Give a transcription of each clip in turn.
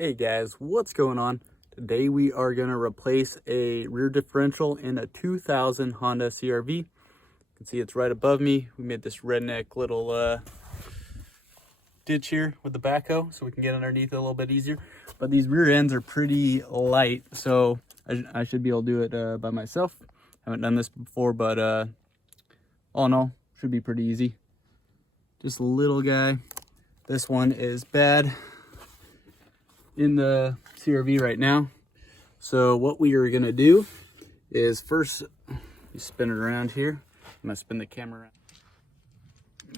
Hey guys, what's going on? Today we are going to replace a rear differential in a 2000 Honda CRV. You can see it's right above me. We made this redneck little ditch here with the backhoe so we can get underneath it a little bit easier. But these rear ends are pretty light, so I should be able to do it by myself. Haven't done this before, but all in all, should be pretty easy. Just a little guy. This one is bad in the CRV right now. So what we are gonna do is first you spin it around here. I'm gonna spin the camera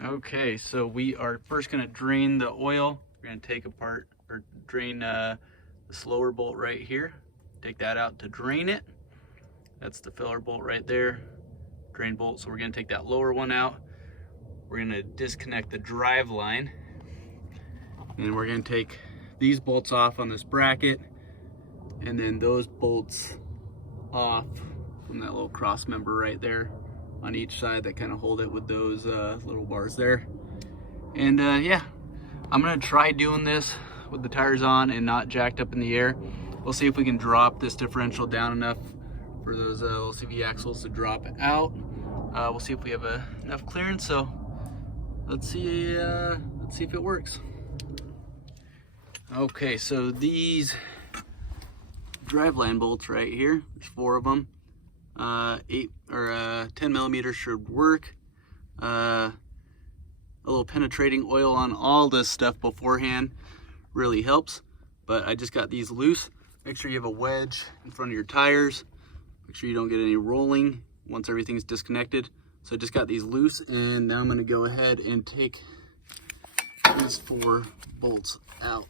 around. Okay, so we are first gonna drain the oil. We're gonna take apart or drain the slower bolt right here. Take that out to drain it. That's the filler bolt right there. Drain bolt. So we're gonna take that lower one out. We're gonna disconnect the drive line, and we're gonna take these bolts off on this bracket, and then those bolts off from that little cross member right there on each side that kind of hold it with those little bars there. And yeah, I'm gonna try doing this with the tires on and not jacked up in the air. We'll see if we can drop this differential down enough for those LCV axles to drop out. We'll see if we have enough clearance. So let's see if it works. Okay, so these driveline bolts right here, there's 4 of them. 8 or 10 millimeters should work. A little penetrating oil on all this stuff beforehand really helps, but I just got these loose. Make sure you have a wedge in front of your tires. Make sure you don't get any rolling once everything's disconnected. So I just got these loose, and now I'm gonna go ahead and take these 4 bolts out.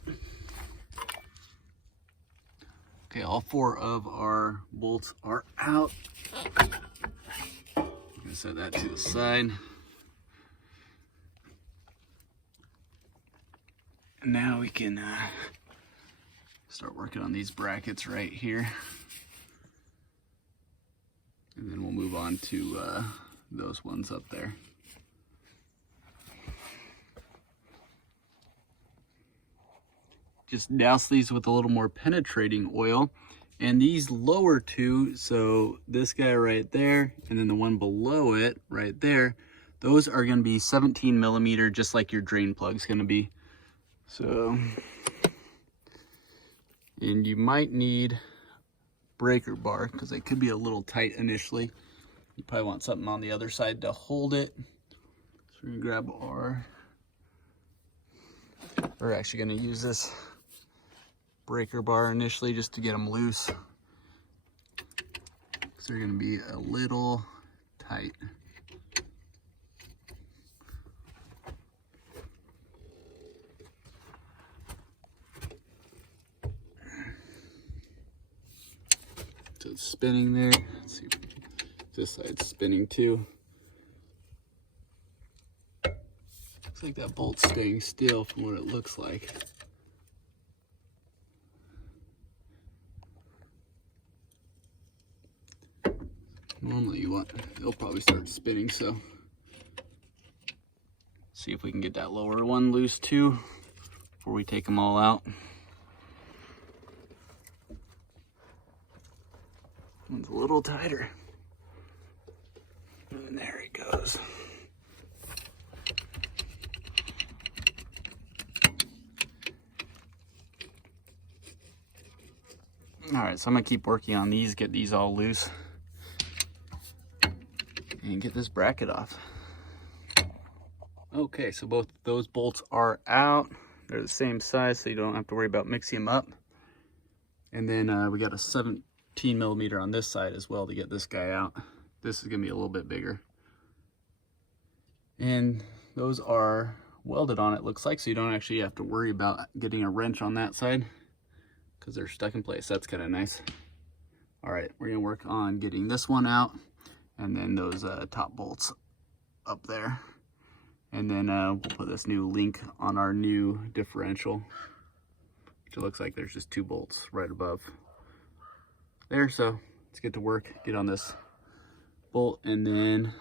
Okay, all 4 of our bolts are out. I'm gonna set that to the side. And now we can start working on these brackets right here. And then we'll move on to those ones up there. Just douse these with a little more penetrating oil, and these lower 2, so this guy right there and then the one below it right there, those are going to be 17 millimeter, just like your drain plug's going to be. So, and you might need breaker bar because they could be a little tight initially. You probably want something on the other side to hold it. So we're gonna grab we're actually going to use this breaker bar initially just to get them loose, because they're going to be a little tight. So it's spinning there. Let's see if this side's spinning too. Looks like that bolt's staying still from what it looks like. Normally it'll probably start spinning, so see if we can get that lower one loose too before we take them all out. One's a little tighter. And there it goes. All right, so I'm gonna keep working on these, get these all loose, and get this bracket off. Okay, so both those bolts are out. They're the same size, so you don't have to worry about mixing them up. And then we got a 17 millimeter on this side as well to get this guy out. This is gonna be a little bit bigger. And those are welded on, it looks like, so you don't actually have to worry about getting a wrench on that side because they're stuck in place. That's kind of nice. All right, we're gonna work on getting this one out, and then those top bolts up there. And then we'll put this new link on our new differential, which it looks like there's just 2 bolts right above there. So let's get to work, get on this bolt, and then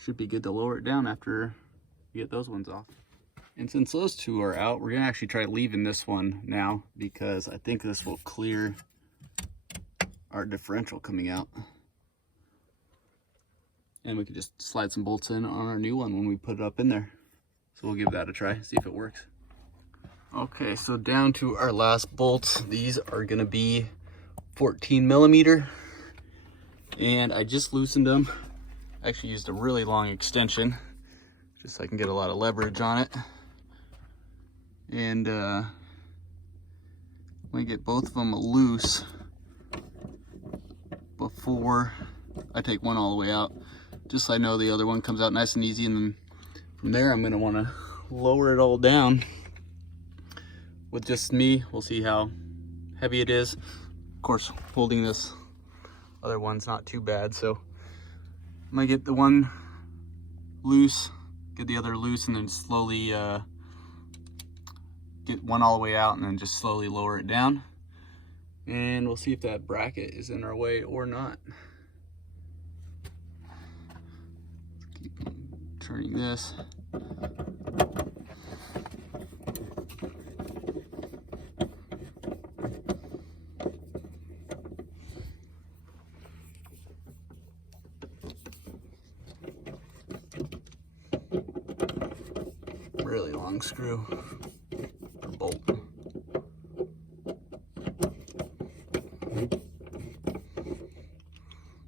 should be good to lower it down after you get those ones off. And since those two are out, we're gonna actually try leaving this one now, because I think this will clear our differential coming out. And we could just slide some bolts in on our new one when we put it up in there. So we'll give that a try, see if it works. Okay, so down to our last bolts. These are gonna be 14 millimeter. And I just loosened them. Actually used a really long extension, just so I can get a lot of leverage on it. And I'm gonna get both of them loose before I take one all the way out, just so I know the other one comes out nice and easy. And then from there, I'm gonna wanna lower it all down with just me. We'll see how heavy it is. Of course, holding this other one's not too bad, so I'm gonna get the one loose, get the other loose, and then slowly get one all the way out, and then just slowly lower it down. And we'll see if that bracket is in our way or not. Keep turning this. Really long screw or bolt.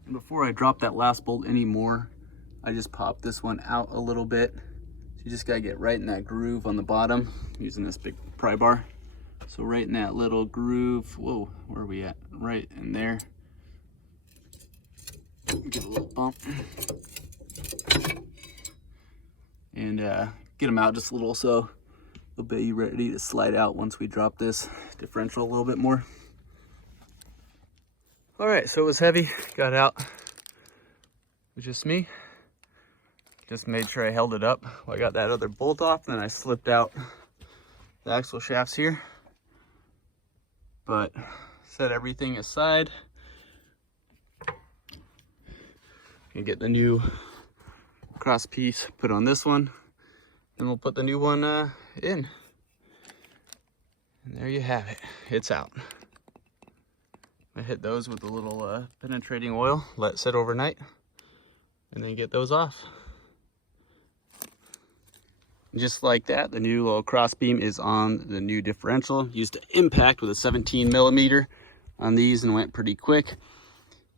And before I drop that last bolt anymore, I just pop this one out a little bit. So you just gotta get right in that groove on the bottom using this big pry bar. So right in that little groove, whoa, where are we at? Right in there. Give a little bump. And get them out just a little, so they'll be ready to slide out once we drop this differential a little bit more. All right, so it was heavy, got out. It was just me. Just made sure I held it up while I got that other bolt off, then I slipped out the axle shafts here. But set everything aside. And get the new cross piece put on this one. Then we'll put the new one in. And there you have it, it's out. I hit those with a little penetrating oil, let it sit overnight, and then get those off. Just like that, the new little cross beam is on the new differential. Used to impact with a 17 millimeter on these and went pretty quick.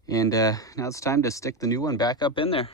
And now it's time to stick the new one back up in there.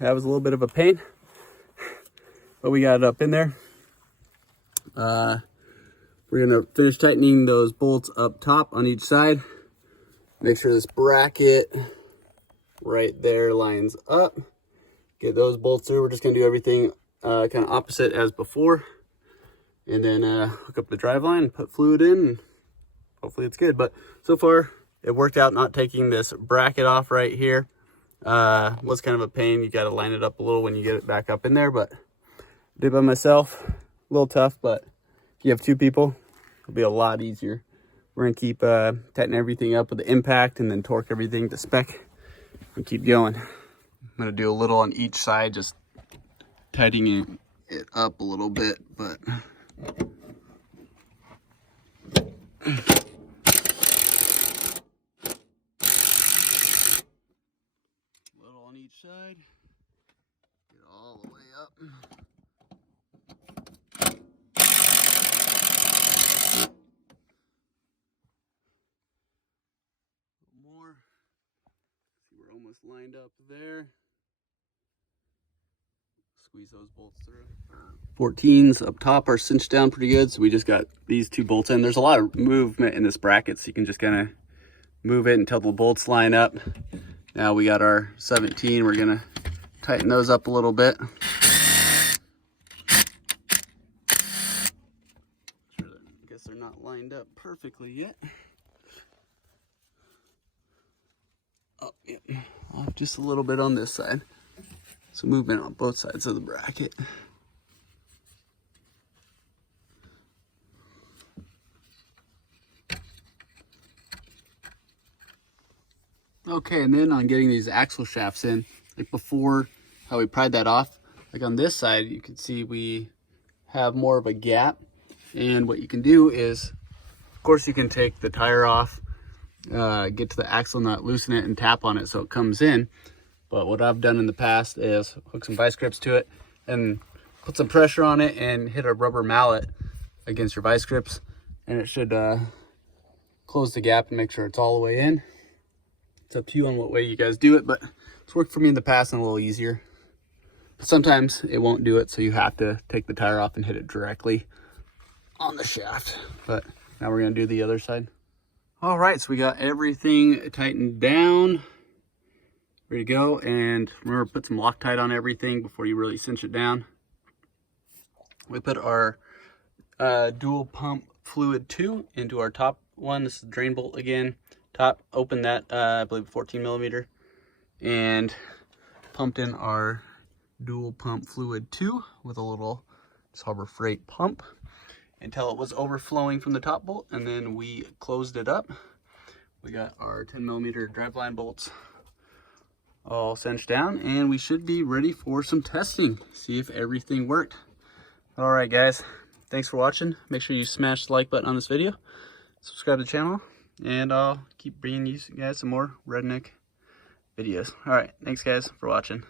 That was a little bit of a pain, but we got it up in there. We're gonna finish tightening those bolts up top on each side. Make sure this bracket right there lines up. Get those bolts through. We're just gonna do everything kind of opposite as before. And then hook up the driveline, put fluid in, and hopefully it's good. But so far, it worked out not taking this bracket off right here. Was kind of a pain. You got to line it up a little when you get it back up in there, but did it by myself. A little tough, but if you have two people, it'll be a lot easier. We're gonna keep tightening everything up with the impact and then torque everything to spec and keep going. I'm gonna do a little on each side, just tightening it up a little bit, but little on each side. all the way up. More. See, we're almost lined up there. Squeeze those bolts through. 14s up top are cinched down pretty good, so we just got these 2 bolts in. There's a lot of movement in this bracket, so you can just kind of move it until the bolts line up. Now we got our 17. We're gonna tighten those up a little bit. I guess they're not lined up perfectly yet. Oh, yep. Off just a little bit on this side. So movement on both sides of the bracket. Okay, and then on getting these axle shafts in, like before, how we pried that off, like on this side, you can see we have more of a gap. And what you can do is, of course, you can take the tire off, get to the axle nut, loosen it, and tap on it so it comes in. But what I've done in the past is hook some vice grips to it and put some pressure on it and hit a rubber mallet against your vice grips, and it should close the gap and make sure it's all the way in. It's up to you on what way you guys do it, but it's worked for me in the past and a little easier. But sometimes it won't do it, so you have to take the tire off and hit it directly on the shaft. But now we're gonna do the other side. All right, so we got everything tightened down, ready to go. And remember, put some Loctite on everything before you really cinch it down. We put our dual pump fluid 2 into our top one. This is the drain bolt again. Top, open that, I believe 14 millimeter, and pumped in our dual pump fluid 2 with a little Harbor Freight pump until it was overflowing from the top bolt, and then we closed it up. We got our 10 millimeter driveline bolts all cinched down, and we should be ready for some testing, see if everything worked. All right, guys, thanks for watching. Make sure you smash the like button on this video, subscribe to the channel, and I'll keep bringing you guys some more redneck videos. All right, thanks guys for watching.